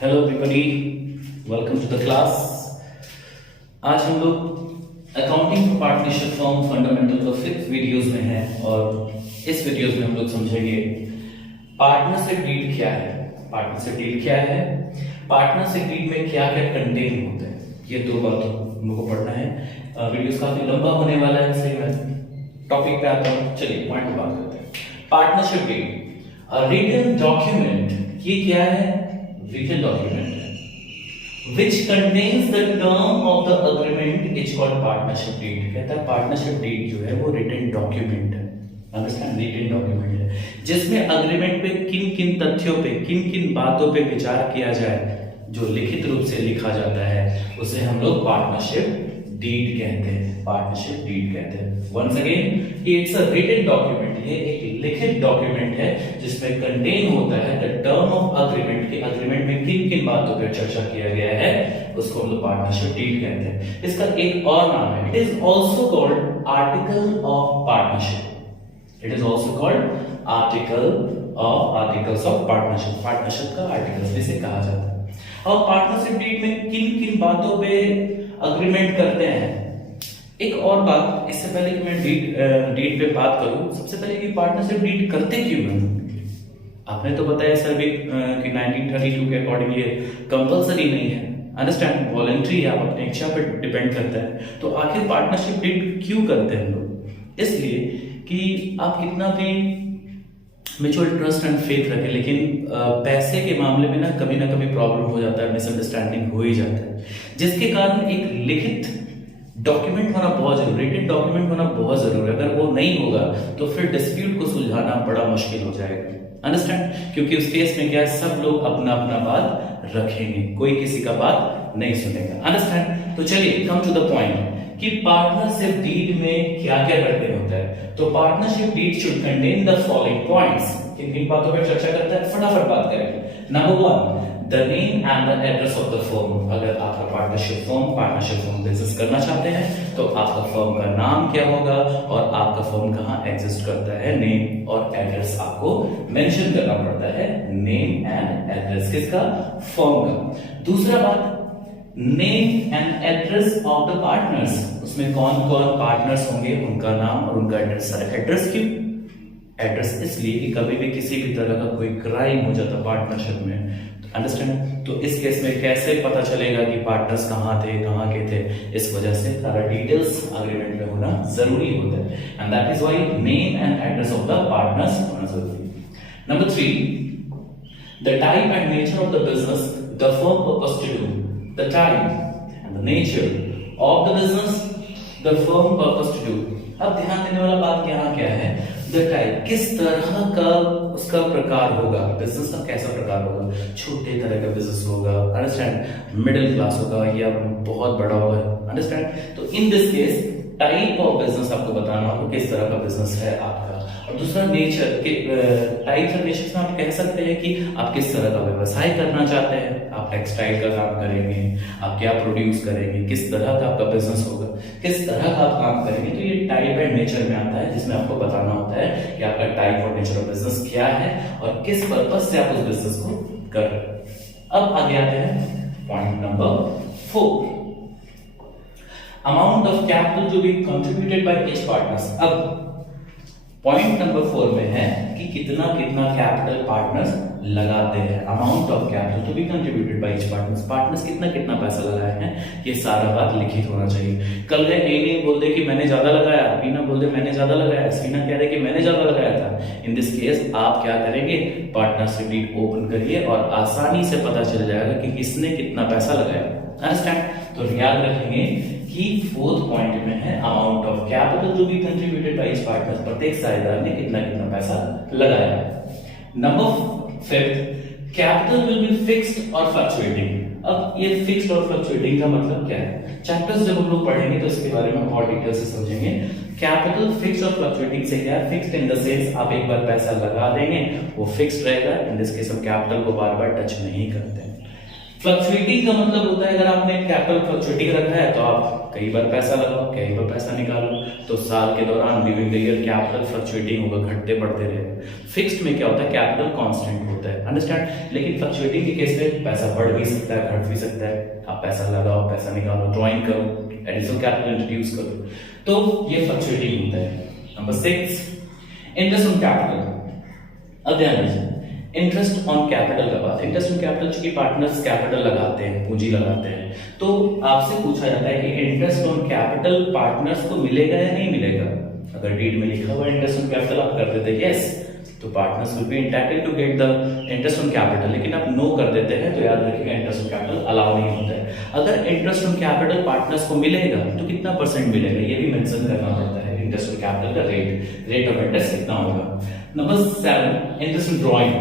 Hello everybody, welcome to the class. आज हम लोग accounting for partnership firm fundamental का 5th वीडियोस में हैं और इस वीडियोस में हम लोग समझेंगे पार्टनरशिप डीड क्या है। पार्टनरशिप डीड क्या है, पार्टनरशिप डीड में क्या क्या कंटेन होते हैं, ये दो बातों हम लोग को पढ़ना है। वीडियोस काफी लंबा होने वाला है, सही में टॉपिक पे आता हूँ। चलिए पॉइंट पे बात करते हैं। पार्टनरशिप डीड रिटन डॉक्यूमेंट, ये क्या है? written document which contains the term of the agreement is called partnership deed। कहता है पार्टनरशिप डीड जो है वो written document है, अंडरस्टैंड, written document है जिसमें अग्रीमेंट पे किन किन तथ्यों पे, किन किन बातों पे विचार किया जाए, जो लिखित रूप से लिखा जाता है उसे हम लोग पार्टनरशिप डीड कहते हैं। पार्टनरशिप डीड कहते हैं। Once again, it's a written document, ये एक लिखित डॉक्यूमेंट है जिसमें कंटेन होता है द टर्म ऑफ अग्रीमेंट, के अग्रीमेंट में किन किन बातों पर चर्चा किया गया है उसको हम लोग पार्टनरशिप डीड कहते हैं। इसका एक और नाम है, it is also called article of partnership. It is also called articles of partnership. Partnership का आर्टिकल्स जिसे कहा जाता है। और पार्टनरशिप डीड में किन किन बातों पे अग्रीमेंट करते हैं। एक और बात, इससे पहले कि मैं डीड पे बात करूं, सबसे पहले कि पार्टनरशिप डीड करते क्यों हैं। आपने तो बताया सर भी कि 1932 के अकॉर्डिंग ये कंपलसरी नहीं है, अंडरस्टैंड, वॉलंटरी है, आप अपनी इच्छा पर डिपेंड करता है। तो आखिर पार्टनरशिप डीड क्यों करते हैं लोग? इसलिए कि आप कितना भी म्यूचुअल ट्रस्ट एंड फेथ रखें, लेकिन पैसे के मामले में ना कभी प्रॉब्लम हो जाता है, मिसअंडरस्टैंडिंग हो ही जाता है, जिसके कारण एक लिखित डॉक्यूमेंट होना बहुत जरूरी, रिटन डॉक्यूमेंट होना बहुत जरूरी है। अगर वो नहीं होगा तो फिर डिस्प्यूट को सुलझाना बड़ा मुश्किल हो जाएगा, अंडरस्टैंड, क्योंकि उस केस में क्या है, सब लोग अपना अपना बात रखेंगे, कोई किसी का बात नहीं सुनेगा, अंडरस्टैंड। तो चलिए कम टू द पॉइंट कि पार्टनरशिप डीड में क्या क्या करते होता है। तो partnership deed should contain the following points. किन किन बातों पर चर्चा करता है, फटाफट बात करेंगे। Number 1, the name and the address of the firm. अगर आपका पार्टनरशिप फर्म बिजनेस करना चाहते हैं तो आपका फर्म का नाम क्या होगा और आपका फर्म कहाँ एग्जिस्ट करता है, नेम और एड्रेस आपको मेंशन करना पड़ता है। नेम एंड एड्रेस किसका? फर्म का। दूसरा बात, name and address of the partners. उसमें कौन कौन पार्टनर्स होंगे, उनका नाम और उनका एड्रेस। एड्रेस क्यों? एड्रेस इसलिए कि कभी भी किसी भी तरह का कोई क्राइम हो जाता पार्टनरशिप में, अंडरस्टैंड, तो इस केस में कैसे पता चलेगा कि पार्टनर्स कहाँ थे, कहाँ के थे। इस वजह से सारा डिटेल्स अग्रीमेंट में होना जरूरी होता है, and that is why name and address of the partners होना जरूरी। Number 3, the type and nature of the business the firm purpose to do. The type and the nature of the business the firm purpose to do। अब ध्यान देने वाला बात यहाँ क्या है, the type, किस तरह का उसका प्रकार होगा, बिजनेस का कैसा प्रकार होगा। छोटे तरह का बिजनेस होगा, अंडरस्टैंड, मिडिल क्लास होगा या बहुत बड़ा होगा, अंडरस्टैंड। तो in this case type of business आपको बताना होगा, किस तरह का बिजनेस है आपका। और दूसरा नेचर के टाइप और नेचर में आप कह सकते हैं कि आप किस तरह का व्यवसाय करना चाहते हैं। आप टेक्सटाइल का काम करेंगे, आप क्या प्रोड्यूस करेंगे, किस तरह का आपका बिजनेस होगा, किस तरह का आप काम करेंगे। तो ये टाइप एंड नेचर में आता है, जिसमें आपको बताना होता है कि आपका टाइप और नेचर ऑफ बिजनेस क्या है और किस पर्पस से आप उस बिजनेस को कर रहे हैं। अब आगे आते हैं point number 4, amount of capital to be contributed by each partners. अब पॉइंट नंबर 4 में है कि कितना कितना कैपिटल पार्टनर्स लगाते हैं। Amount of capital to be contributed by each partners, partners कितना कितना पैसा लगाए हैं, ये सारा बात लिखित होना चाहिए। कल गए ए नहीं बोल दे कि मैंने ज्यादा लगाया, बी ना बोल दे मैंने ज्यादा लगाया, सी ना कह रहे कि मैंने ज्यादा लगाया था। इन दिस केस आप क्या करेंगे, पार्टनरशिप डीड ओपन करिए और आसानी से पता चल जाएगा कि किसने कितना पैसा लगाया, अंडरस्टैंड। तो याद रखेंगे कि 4th पॉइंट में है amount of capital to be contributed by each partner, प्रत्येक साझेदार ने कितना कितना पैसा लगाया। Number 5, capital will be fixed और फ्लक्चुएटिंग। अब ये फिक्स्ड और फ्लक्चुएटिंग का मतलब क्या है, चैप्टर्स जब हम लोग पढ़ेंगे तो इसके बारे में और डिटेल से समझेंगे। कैपिटल फिक्स्ड और फ्लक्चुएटिंग से क्या है, फिक्स्ड इन द सेंस आप एक बार पैसा लगा देंगे वो फिक्स्ड रहेगा, इन दिस केस हम कैपिटल को बार बार टच नहीं करते हैं। फ्लक्चुएटिंग का मतलब होता है अगर आपने कैपिटल फ्लक्चुएटिंग रखा है तो आप कई बार पैसा लगाओ, कई बार पैसा निकालो, तो साल के दौरान during the year capital fluctuating होगा, घटते बढ़ते रहेगा। फिक्स्ड में क्या होता है, कैपिटल कांस्टेंट होता है, अंडरस्टैंड। लेकिन फ्लक्चुएटिंग के केस में पैसा बढ़ भी सकता है, घट भी सकता है, आप पैसा लगाओ, पैसा निकालो, ड्राइंग करो, एडिशनल कैपिटल इंट्रोड्यूस करो, तो ये फ्लक्चुएटिंग होता है। Number 6, interest on capital. अब ध्यान दीजिए, इंटरेस्ट ऑन कैपिटल का बात, इंटरेस्ट ऑन कैपिटल चूंकि पार्टनर्स कैपिटल लगाते हैं, पूंजी लगाते हैं, तो आपसे पूछा जाता है कि इंटरेस्ट ऑन कैपिटल पार्टनर्स को मिलेगा या नहीं मिलेगा। अगर डीड में लिखा हुआ इंटरेस्ट ऑन कैपिटल आप कर देते हैं यस, तो partners will be entitled to get the interest on capital. लेकिन आप नो कर देते हैं तो याद रखिएगा इंटरेस्ट ऑन कैपिटल अलाउ नहीं होता है। अगर इंटरेस्ट ऑन कैपिटल पार्टनर्स को मिलेगा तो कितना परसेंट मिलेगा ये भी मेंशन करना पड़ता है। इंटरेस्ट ऑन कैपिटल का रेट ऑफ इंटरेस्ट कितना होगा। Number 7, interest on drawing.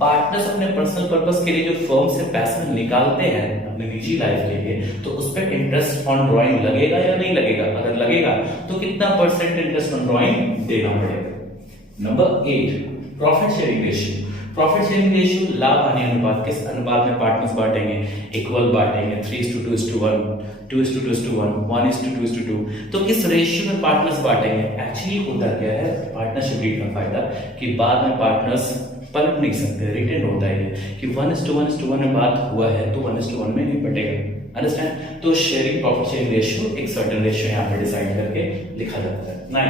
Partners अपने पर्सनल पर्पस के लिए जो फर्म से पैसा निकालते हैं अपने निजी लाइफ के लिए, तो उस पर इंटरेस्ट ऑन ड्रॉइंग लगेगा या नहीं लगेगा। अगर लगेगा तो कितना परसेंट इंटरेस्ट ऑन ड्रॉइंग देना पड़ेगा। Number 8, profit sharing ratio. Profit sharing ratio लाभ हानि अनुपात, किस अनुपात में पार्टनर्स बांटेंगे, इक्वल बांटेंगे, 3:2:1, 2:2:1, 1:2:2, तो किस रेशियो में पार्टनर्स बांटेंगे। एक्चुअली होता क्या है पार्टनरशिप डीड का फायदा कि बाद में पार्टनर्स पलट नहीं सकते, रिटेन होता है कि 1:1:1 में बात हुआ है तो 1:1 में नहीं बटेगा, अंडरस्टैंड। तो शेयरिंग प्रॉफिट शेयरिंग रेशियो एक सर्टेन रेशियो यहाँ पे डिसाइड करके लिखा जाता है। 9,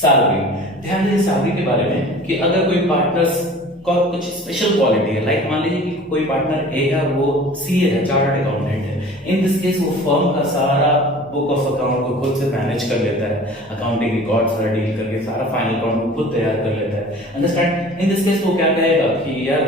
सैलरी। ध्यान दीजिए सैलरी के बारे में कि अगर कोई पार्टनर्स का कुछ स्पेशल क्वालिटी है, लाइक मान लीजिए कि कोई पार्टनर ए है, वो सीए है, चार्टर्ड अकाउंटेंट है, इन दिस केस वो फर्म का सारा बुक ऑफ अकाउंट को खुद से मैनेज कर लेता है, अकाउंटिंग रिकॉर्ड सारा डील करके सारा फाइनल अकाउंट को खुद तैयार कर लेता है, अंडरस्टैंड। इन दिस केस वो क्या कहेगा कि यार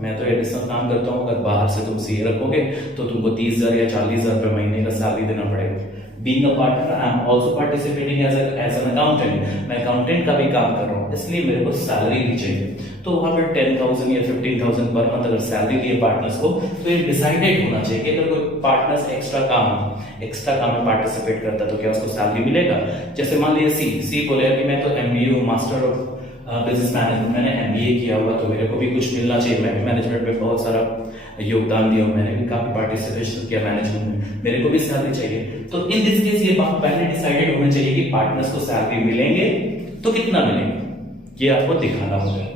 मैं तो एडिशनल काम करता हूँ, अगर बाहर से तुम सीए रखोगे तो तुमको 30,000 या 40,000 रुपए महीने का सैलरी देना पड़ेगा। Being a partner, I am also participating as an accountant. मैं अकाउंटेंट का भी काम कर रहा हूँ, इसलिए मेरे को सैलरी भी चाहिए। तो वहां पर 10,000 या 15,000 पर मंथ अगर सैलरी दिए पार्टनर्स को, तो ये डिसाइडेड होना चाहिए कि अगर कोई पार्टनर्स एक्स्ट्रा काम में पार्टिसिपेट करता है तो क्या उसको सैलरी मिलेगा। जैसे मान लीजिए सी बोलेगा कि मैं तो एमबीए हूँ, मास्टर ऑफ बिजनेस मैनेजमेंट, मैंने एमबीए किया हुआ, तो मेरे को भी कुछ मिलना चाहिए, मैं भी मैनेजमेंट में बहुत सारा योगदान दिया, मैंने भी काफी पार्टिसिपेशन किया मैनेजमेंट में, मेरे को भी सैलरी चाहिए। तो इन दिस केस ये बात पहले डिसाइडेड होना चाहिए कि पार्टनर्स को सैलरी मिलेंगे तो कितना मिलेंगे, ये आपको दिखाना होगा।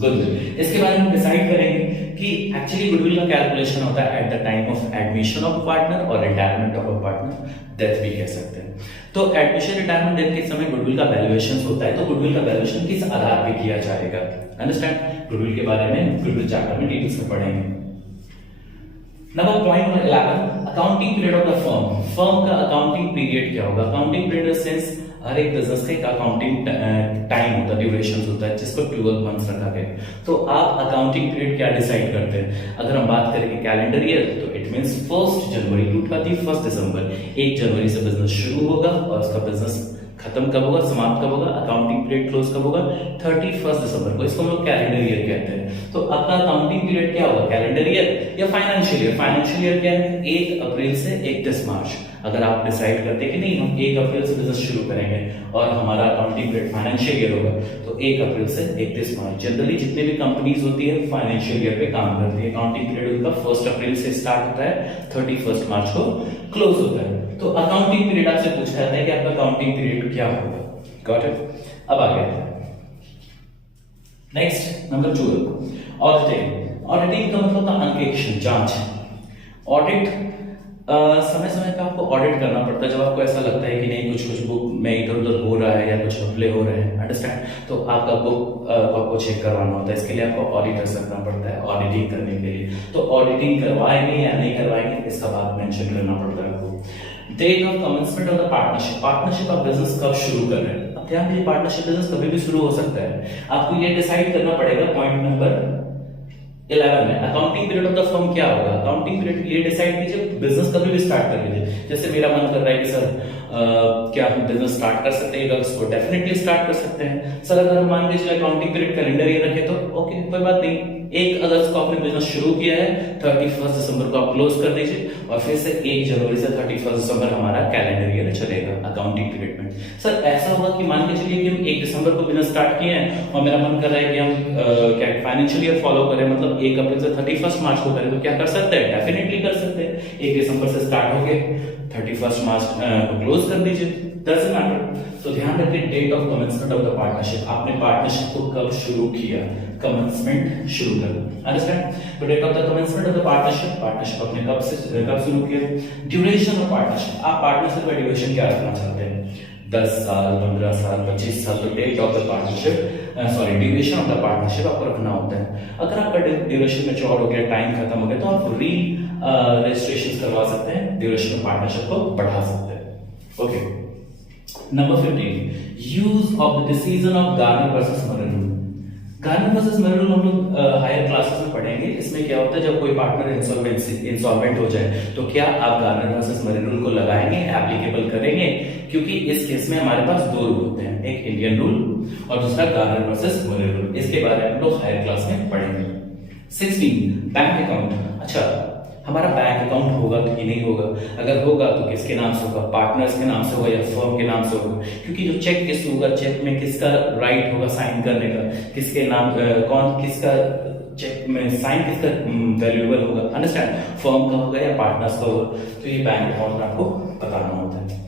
गुडविल, इसके बारे में डिसाइड करेंगे कि एक्चुअली गुडविल का कैलकुलेशन होता है at the time of admission of partner और retirement of a partner, death भी कह सकते हैं। तो एडमिशन रिटायरमेंट डेथ के समय गुडविल का वैल्यूएशन होता है, तो गुडविल का वैल्यूएशन किस आधार पे किया जाएगा, अंडरस्टैंड। गुडविल के बारे में गुडविल चैप्टर में डिटेल्स में पढ़ेंगे। Number point number 11, accounting period of the firm. Firm का अकाउंटिंग पीरियड क्या होगा। अकाउंटिंग पीरियड इन सेंस हर एक बिजनेस का एक अकाउंटिंग टाइम होता है, ड्यूरेशन होता है, जिसको 12 मंथ्स रखा गया। तो आप अकाउंटिंग पीरियड क्या डिसाइड करते हैं। अगर हम बात करें कैलेंडर ईयर, तो इट मींस 1 जनवरी टू 31 दिसंबर, 1 जनवरी से बिजनेस शुरू होगा और उसका बिजनेस खत्म कब होगा, समाप्त कब होगा, अकाउंटिंग पीरियड क्लोज कब होगा, 31 दिसंबर को। इसको हम लोग कैलेंडर ईयर कहते हैं। तो आपका अकाउंटिंग पीरियड क्या होगा, कैलेंडर ईयर या फाइनेंशियल ईयर। फाइनेंशियल ईयर क्या है, 1 अप्रैल से 31 मार्च। अगर आप डिसाइड करते हैं कि नहीं हम 1 अप्रैल से बिजनेस शुरू करेंगे और हमारा अकाउंटिंग पीरियड फाइनेंशियल ईयर होगा, तो 1 अप्रैल से 31 मार्च। जनरली जितने भी कंपनीज होती है फाइनेंशियल ईयर पे काम करती है। अकाउंटिंग पीरियड उनका 1 अप्रैल से स्टार्ट होता है, 31 मार्च को क्लोज होता है। तो अकाउंटिंग पीरियड आपसे पूछा जाता है कि आपका अकाउंटिंग पीरियड क्या होगा। Got it. अब आगे नेक्स्ट नंबर 12, ऑडिटिंग। ऑडिटिंग का मतलब था अंकेक्षण, जांच। ऑडिट समय समय पे आपको ऑडिट करना पड़ता है जब आपको ऐसा लगता है कि नहीं कुछ बुक में इधर उधर हो रहा है या कुछ घपले हो रहे हैं, अंडरस्टैंड। तो आपका बुक आपको चेक करवाना होता है, इसके लिए आपको ऑडिटर्स रखना पड़ता है ऑडिटिंग करने के लिए। तो ऑडिटिंग करवाएंगे या नहीं करवाएंगे इसका बात मेंशन करना पड़ता है आपको। Date of commencement of the partnership. Partnership आप बिजनेस कब शुरू कर रहे हैं। अब ध्यान दीजिए पार्टनरशिप बिजनेस कभी भी शुरू हो सकता है। आपको ये डिसाइड करना पड़ेगा पॉइंट नंबर 11 में accounting period of the firm क्या होगा। अकाउंटिंग पीरियड ये डिसाइड कीजिए, बिजनेस कभी भी स्टार्ट कर लीजिए। जैसे मेरा मन कर रहा है कि सर क्या हम बिजनेस स्टार्ट कर सकते हैं, इसको डेफिनेटली स्टार्ट कर सकते हैं। सर अगर हम मान लीजिए अकाउंटिंग पीरियड कैलेंडर ईयर रखे तो ओके कोई बात नहीं, 1 अगस्त को आपने बिजनेस शुरू किया है, 31 दिसंबर को आप क्लोज कर दीजिए और फिर से 1 जनवरी से 31 दिसंबर हमारा कैलेंडर ईयर चलेगा अकाउंटिंग पीरियड में। सर ऐसा हुआ कि मान के चलिए कि हम 1 दिसंबर को बिजनेस स्टार्ट किए हैं और मेरा मन कर रहा है कि हम क्या फाइनेंशियल ईयर फॉलो करें, मतलब 1 अप्रैल से 31 मार्च को करें, तो क्या कर सकते हैं? डेफिनेटली कर सकते हैं। 1 दिसंबर से स्टार्ट होके 31 मार्च को क्लोज कर दीजिए, डजंट मैटर। तो ध्यान रखिए date of commencement of the partnership, आपने पार्टनरशिप को कब शुरू किया, कमेंसमेंट शुरू कर, अंडरस्टैंड। तो date of the commencement of the partnership आपने कब शुरू किया। ड्यूरेशन ऑफ पार्टनरशिप, आप पार्टनरशिप का ड्यूरेशन क्या रखना चाहते हैं? 10 साल, 15 साल, 25 साल। तो date of the partnership duration of the partnership आपको रखना होता है। अगर आपका ड्यूरेशन मैच्योर हो गया, टाइम खत्म हो गया, तो आप री रजिस्ट्रेशन करवा सकते हैं, ड्यूरेशन ऑफ पार्टनरशिप को बढ़ा सकते हैं। Okay, number 15, use of the decision of Garner versus Murray rule. Garner versus Murray rule हम लोग हायर क्लासेस में पढ़ेंगे। इसमें क्या होता है, जब कोई पार्टनर इंसॉल्वेंट हो जाए तो क्या आप गार्नर वर्सेस मर्रे रूल को लगाएंगे, एप्लीकेबल करेंगे? क्योंकि इस केस में हमारे पास 2 रूल होते हैं, एक इंडियन रूल और दूसरा गार्नर वर्सेस मर्रे रूल। इसके बारे में हम लोग हायर क्लास में पढ़ेंगे। 16, बैंक अकाउंट। अच्छा, हमारा बैंक अकाउंट होगा कि नहीं होगा? अगर होगा तो किसके नाम से होगा? पार्टनर्स के नाम से होगा या फर्म के नाम से होगा? क्योंकि जो चेक किस होगा, चेक में किसका राइट होगा साइन करने का, किसके नाम कौन किसका चेक में साइन किसका वैल्यूएबल होगा, अंडरस्टैंड? फर्म का होगा या पार्टनर्स का होगा? तो ये बैंक अकाउंट आपको बताना होता है।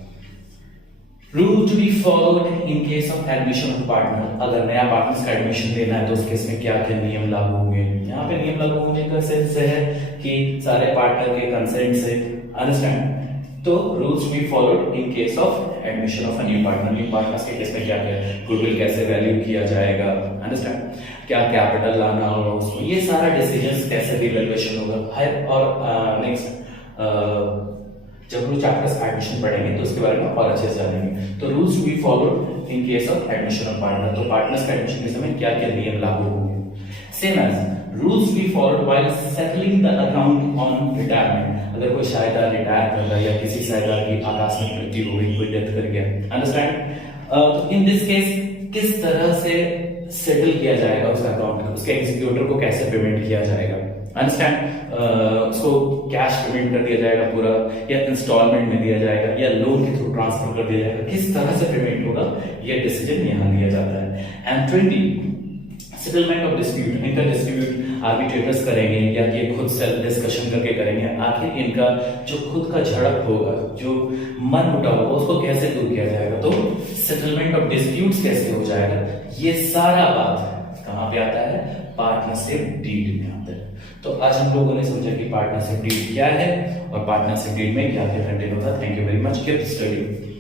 Rule to be followed in case of admission of partner. अगर नया पार्टनर्स का एडमिशन लेना है तो उस केस में क्या क्या नियम लागू होंगे? यहाँ पे नियम लागू होने का सेंस है कि सारे पार्टनर के कंसेंट से, अंडरस्टैंड। तो rules be followed in case of admission of a new partner. New partners के केस में क्या क्या, गुडविल कैसे वैल्यू किया जाएगा, अंडरस्टैंड, क्या कैपिटल लाना होगा उसमें, ये सारा डिसीजंस कैसे रिवैल्यूएशन होगा। और नेक्स्ट जब हम चैप्टर्स एडमिशन पढ़ेंगे तो उसके बारे में और अच्छे से जानेंगे। तो rules to be followed in case of admission of partner, तो पार्टनर्स का एडमिशन के समय क्या क्या नियम लागू होंगे। Same as rules be followed while settling the account on retirement. अगर कोई शायदा रिटायर कर रहा है या किसी शायदा की आकस्मिक मृत्यु हो गई, कोई डेथ कर गया, अंडरस्टैंड, तो इन दिस केस किस तरह से सेटल किया जाएगा उस अकाउंट को, उसके एग्जीक्यूटर को कैसे पेमेंट किया जाएगा, अंडरस्टैंड, उसको कैश पेमेंट कर दिया जाएगा पूरा या इंस्टॉलमेंट में दिया जाएगा या लोन के थ्रू ट्रांसफर कर दिया जाएगा, किस तरह से पेमेंट होगा, ये डिसीजन यहाँ लिया जाता है। And 20, settlement of dispute. इनका डिस्प्यूट आर्बिट्रेटर्स करेंगे या ये खुद सेल्फ डिस्कशन करके करेंगे। आखिर इनका जो खुद का झड़प होगा, जो मन मुटाव होगा, उसको कैसे दूर किया जाएगा, तो सेटलमेंट ऑफ डिस्प्यूट्स कैसे हो जाएगा, ये सारा बात कहाँ पे आता है? पार्टनरशिप डीड में आता है। तो आज हम लोगों ने समझा कि पार्टनरशिप डीड क्या है और पार्टनरशिप डीड में क्या क्या कंटेंट होता है। Thank you very much, keep studying.